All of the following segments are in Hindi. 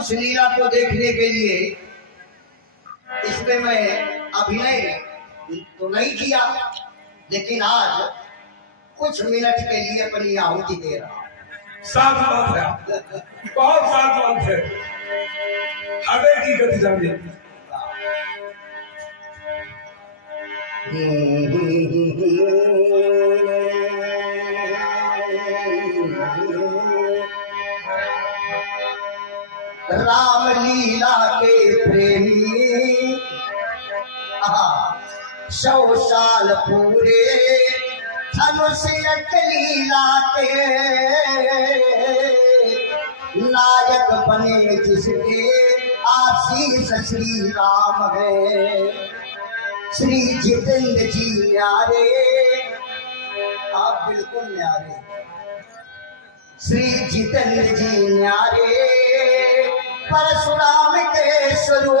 उस लीला को देखने के लिए इसमें मैं अभिनय तो नहीं किया, लेकिन आज कुछ मिनट के लिए अपनी आहुति दे रहा हूं। साथ बात है, बहुत साथ बात है। हृदय की गति जानिए। राम लीला के प्रेमी 100 साल पूरे धनुष लीला के नायक बने जिसके आशीष श्री राम है। श्री जितेंद्र जी न्यारे, आप बिल्कुल न्यारे। श्री जितेंद्र जी न्यारे परशुराम के स्वरूप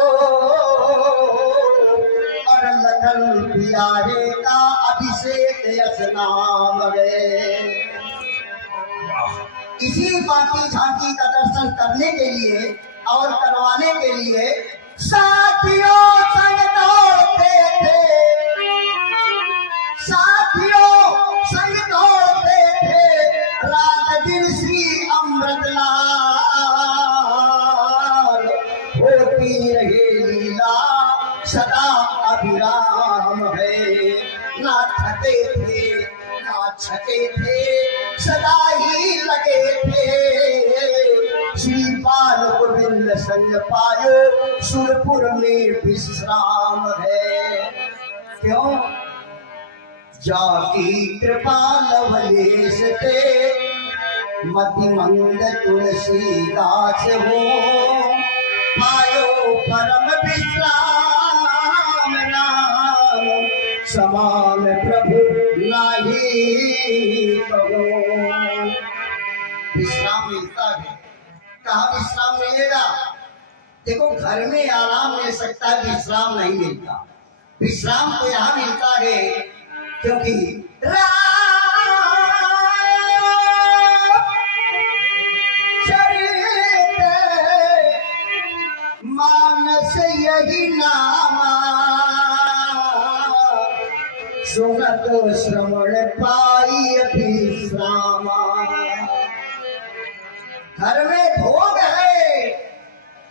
और लखन प्यारे का अभिषेक यश नाम है। इसी बाकी झांकी का दर्शन करने के लिए और करवाने के लिए साथियों संग दौड़ते थे, साथियों संग दौड़ते थे रात दिन श्री अमृतलाल। होती रहे लीला सदा अभिराम है। ना थके थे ना छके थे, सदा ही लगे थे। श्री बाल गोविंद संग पायो सुरपुर में विश्राम है। क्यों? जाकी कृपा लवलेश थे, मतिमंद तुलसीदास हो। पायो परम विश्राम, राम समान प्रभु नाही कहो। विश्राम मिलता है, कहाँ विश्राम मिलेगा? देखो, घर में आराम मिल सकता है, विश्राम नहीं मिलता। विश्राम तो यहाँ मिलता है क्योंकि मानस यही नामा, सुनत श्रवण पाई विश्रामा। घर में भोग है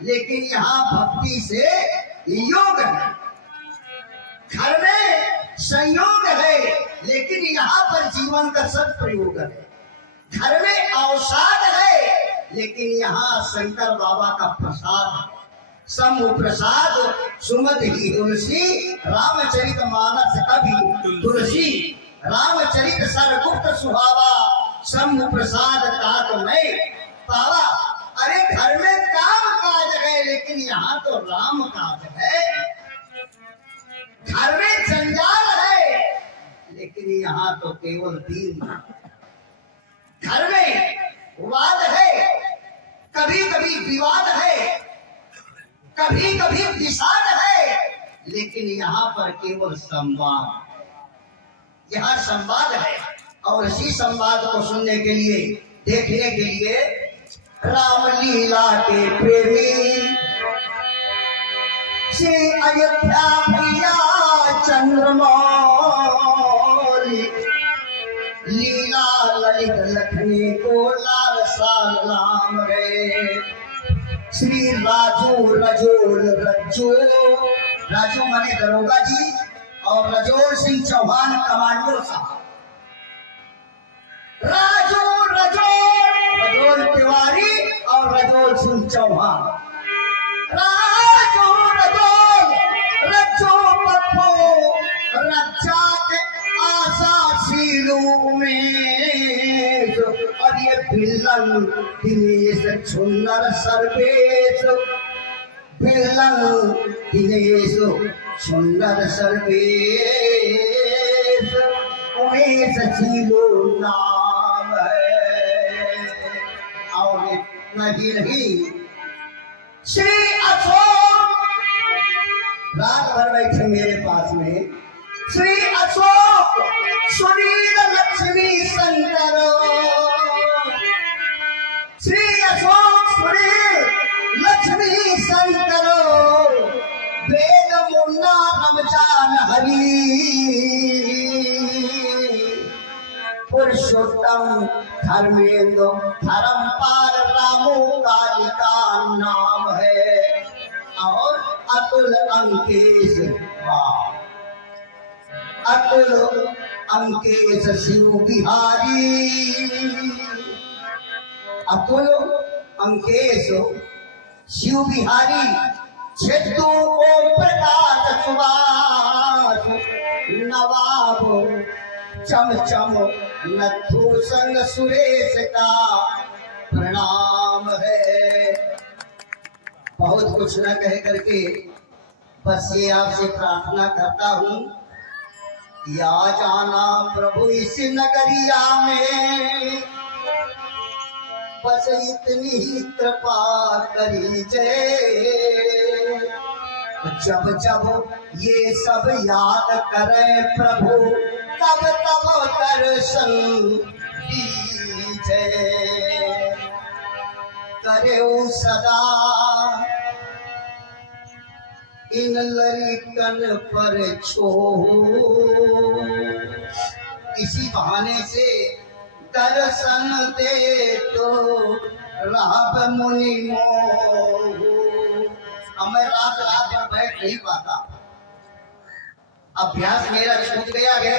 लेकिन यहाँ भक्ति से योग है। घर में संयोग है लेकिन यहाँ पर जीवन का सदप्रयोग है। घर में अवसाद है लेकिन यहाँ शंकर बाबा का प्रसाद है। समूह प्रसाद सुमद ही तुलसी, रामचरित मानस कवि तुलसी। रामचरित सरगुप्त सुहावा, समूह प्रसाद तात मैं पावा। अरे घर में काम काज है लेकिन यहाँ तो राम काज है। घर में जंजाल है लेकिन यहाँ तो केवल दीन। घर में वाद है, कभी कभी विवाद है, कभी कभी विषाद है, लेकिन यहाँ पर केवल संवाद। यहाँ संवाद है और इसी संवाद को सुनने के लिए, देखने के लिए राम लीला के प्रेमी श्री अयोध्या भैया चंद्रमौली लीला ललित लखनी को लाल साल राम गए। श्री राजू रजोल रज्जो, राजू माने दरोगा जी और रजोल सिंह चौहान कमांडो साहब। राजू रजोल तिवारी और रजोल सिंह चौहान। राजू रजोल रज्जो पप्पो रज्जा के आशा सीलू में। और ये बिल्लन दिनेश छुन्नर सर्वेश, बिल्लन दिनेश छुन्नर सर्वेश, उमेश सीलू नाम है। और इतना ही नहीं, श्री अशोक रात भर बैठे मेरे पास में। श्री अशोक सुनील लक्ष्मी शंकर, श्री अशोक सुनील लक्ष्मी हरि पुरुषोत्तम धर्मेंद्र धर्मपाल रामो कालिका नाम है। और अतुल अंकेश, अतुल अंकेश शिव बिहारी, अतुल अंकेश शिव बिहारी छेतु ओम प्रकाश सुभाष नवाब चम चम नथु संग सुरेश का प्रणाम है। बहुत कुछ न कह करके बस ये आपसे प्रार्थना करता हूँ कि आ जाना प्रभु इस नगरिया में, बस इतनी ही कृपा करीजे। जब जब ये सब याद करें प्रभु तब तब दर्शन दीजे। करे सदा इन लड़कन पर छोड़, इसी बहाने से दर्शन दे तो राह मुनि मोह। अब मैं रात रात भर बैठ नहीं पाता, अभ्यास मेरा छूट गया है।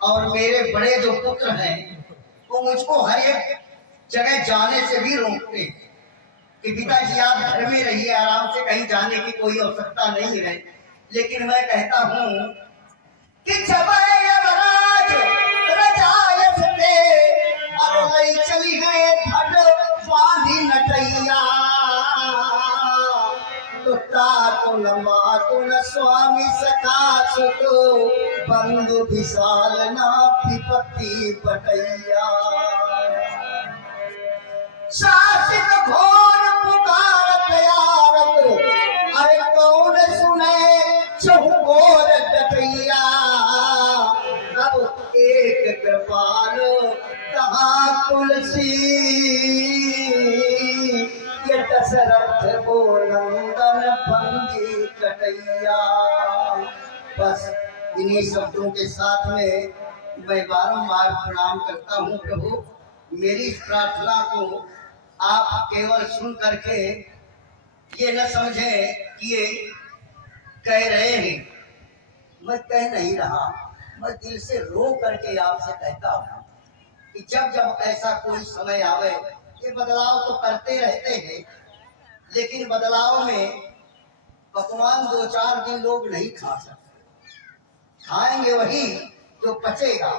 और मेरे बड़े जो पुत्र हैं वो मुझको हर एक जगह जाने से भी रोकते हैं कि पिताजी आप घर में रहिए, आराम से, कहीं जाने की कोई आवश्यकता नहीं है। लेकिन मैं कहता हूँ कि जब यमराज रजायत पे अरे चली गए धड़ बांधी नटैया, तो तातुल मातुल स्वामी सखा सुतो बंधु विशाल ना विपत्ति पटैया। शासित घोर पुकारत यारत, अरे कौन सुने चहुकोर डटैया। तब एक कृपाल कहा तुलसी, ये दशरथ को नंदन बंदी कटैया। बस इन्हीं शब्दों के साथ में मैं बारंबार प्रणाम करता हूँ। प्रभु मेरी इस प्रार्थना को आप केवल सुन करके ये न समझें कि ये कह रहे हैं, मैं कह नहीं रहा, मैं दिल से रो करके आपसे कहता हूँ कि जब जब ऐसा कोई समय आवे, ये बदलाव तो करते रहते हैं, लेकिन बदलाव में पकवान 2-4 दिन लोग नहीं खा सकते, खाएंगे वही जो पचेगा।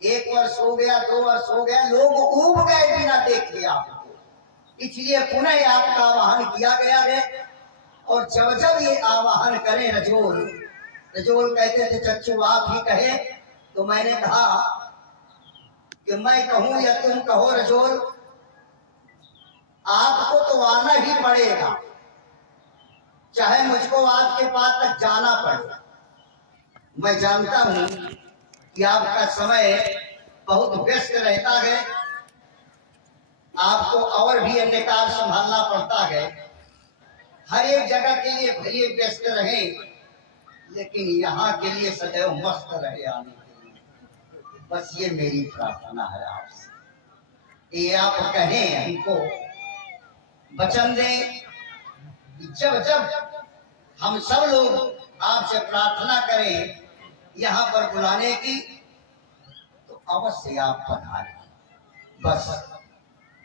1 वर्ष हो गया, 2 वर्ष हो गया, लोग ऊब गए बिना देखे आपको, इसलिए पुनः आपका आवाहन किया गया है। और जब जब ये आवाहन करें रजोल, रजोल कहते थे चच्चू आप ही कहे, तो मैंने कहा कि मैं कहूं या तुम कहो रजोल, आपको तो आना ही पड़ेगा, चाहे मुझको आपके पास तक जाना पड़े। मैं जानता हूं कि आपका समय बहुत व्यस्त रहता है, आपको और भी अन्य कार्य संभालना पड़ता है। हर एक जगह के लिए भले व्यस्त रहे, लेकिन यहाँ के लिए सदैव मस्त रहे आने के लिए। बस ये मेरी प्रार्थना है आपसे, ये आप कहें, हमको वचन दें, जब जब हम सब लोग आपसे प्रार्थना करें यहाँ पर बुलाने की, तो अवश्य आप पधारें। बस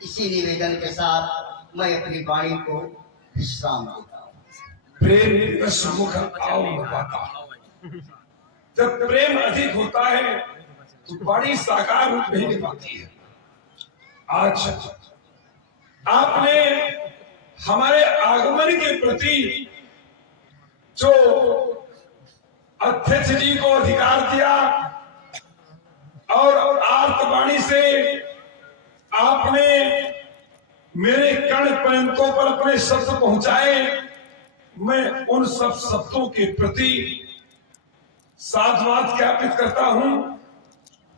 इसी निवेदन के साथ मैं अपनी वाणी को विश्राम देता हूँ। प्रेम सम्मुख आओ पाता, जब प्रेम अधिक होता है तो बड़ी साकार रूप नहीं निभाती है। आज आपने हमारे आगमन के प्रति जो अध्यक्ष जी को अधिकार दिया और आर्तवाणी से आपने मेरे कर्ण पर्यंतों पर अपने शब्द पहुंचाए, मैं उन सब शब्दों के प्रति साधुवाद ज्ञापित करता हूं,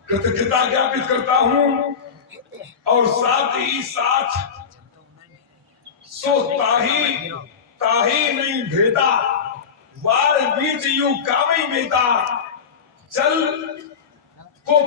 कृतज्ञता ज्ञापित करता हूं। और साथ ही साथ सो ताही नहीं भेदा वार बीच यू गावई बेटा चल को